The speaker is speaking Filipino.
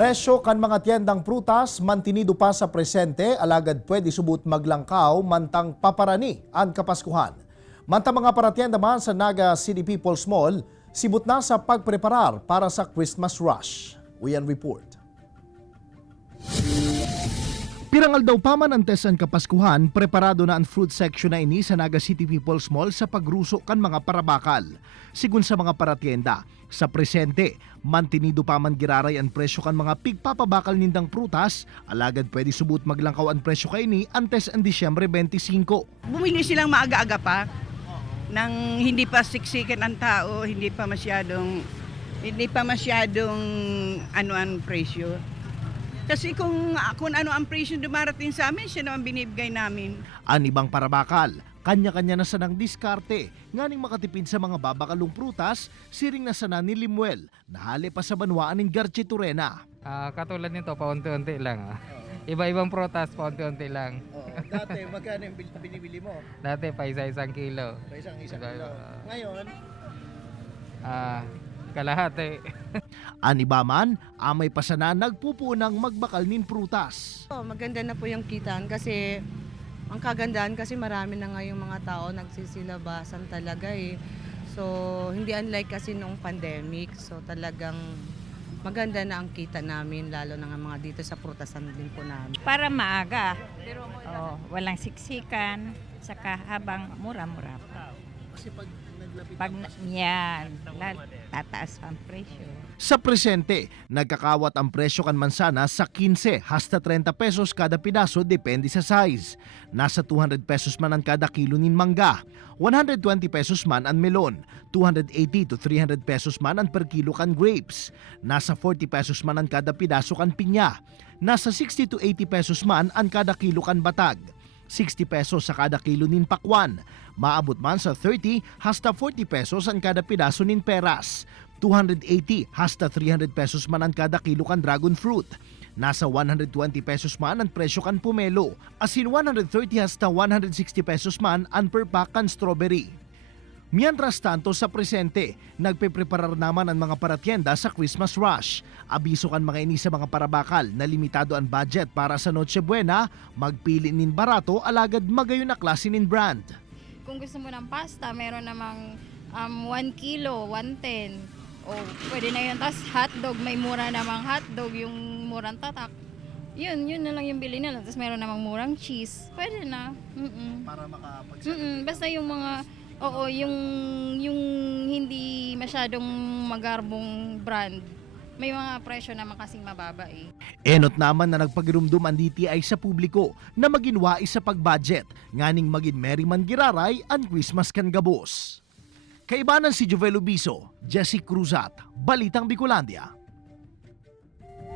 Presyo kan mga tiyendang prutas mantinido pa sa presente alagad pwede subut maglangkaw mantang paparani ang Kapaskuhan. Mantang mga paratienda man sa Naga City People's Mall, sibut na sa pagpreparar para sa Christmas rush. Uyan report. Pirangal daw pa man antes ang Kapaskuhan, preparado na ang fruit section na ini sa Naga City People's Mall sa pagruso kan mga parabakal. Sigun sa mga paratienda, sa presente, mantinido pa man giraray ang presyo kan mga pigpapabakal nindang prutas, alagad pwede subut maglangkaw ang presyo kay ini antes ang Disyembre 25. Bumili silang maaga-aga pa, nang hindi pa siksikan ang tao, hindi pa masyadong ano ang presyo. Kasi kung ano ang presyo dumarating sa amin, siya naman binibigay namin. Ang ibang parabakal, kanya-kanya na sanang diskarte, nganing makatipid sa mga babakalong prutas, siring na sana ni Limuel, nahali pa sa banwaan ng Garchi Turena. Katulad nito, paunti-unti lang. Iba-ibang prutas, paunti-unti lang. Dati, magkano yung binibili mo? Dati, pa isa-isang kilo. Isang kilo. Ngayon? Kalahati. Aniba man, amay pa sana nagpupunang magbakal nin prutas. Maganda na po yung kitaan kasi ang kagandahan kasi marami na ngayong mga tao nagsisilabasan talaga eh. So hindi unlike kasi nung pandemic. So talagang maganda na ang kita namin lalo na nga mga dito sa prutasan din po namin. Para maaga. Walang siksikan, saka habang mura-mura pa. Kasi pag naglapit tataas ang presyo. Sa presente, nagkakawat ang presyo kan mansana sa 15 hasta 30 pesos kada pidaso depende sa size. Nasa 200 pesos man ang kada kilo nin mangga, 120 pesos man ang melon, 280 to 300 pesos man ang per kilo kan grapes, nasa 40 pesos man ang kada pidaso kan pinya, nasa 60 to 80 pesos man ang kada kilo kan batag, 60 pesos sa kada kilo nin pakwan, maabot man sa 30 hasta 40 pesos ang kada pidaso nin peras, 280 hasta 300 pesos man ang kada kilo kan dragon fruit. Nasa 120 pesos man ang presyo kan pomelo, asin 130 hasta 160 pesos man ang per pack kan strawberry. Mientras tanto sa presente, nagpepreparar naman ang mga paratienda sa Christmas rush. Abiso kan mga ini sa mga parabakal na limitado ang budget para sa Noche Buena, magpili nin barato alagad magayon na klase nin brand. Kung gusto mo ng pasta, meron namang 1 kilo, 110. O pwede na yun. Tapos hotdog, may mura namang hotdog, yung murang tatak. Yun na lang yung bili nila. Tapos meron namang murang cheese. Pwede na. Para makapagsabi. Basta yung mga, yung hindi masyadong magarbong brand. May mga presyo naman kasing mababa eh. Enot naman na nagpagirumdum ang DTI sa publiko na maginwai sa pag-budget, nganing magin merry man giraray ang Christmas kan gabos. Kaibanan si Jovel Ubiso, Jesse Cruzat, Balitang Bicolandia.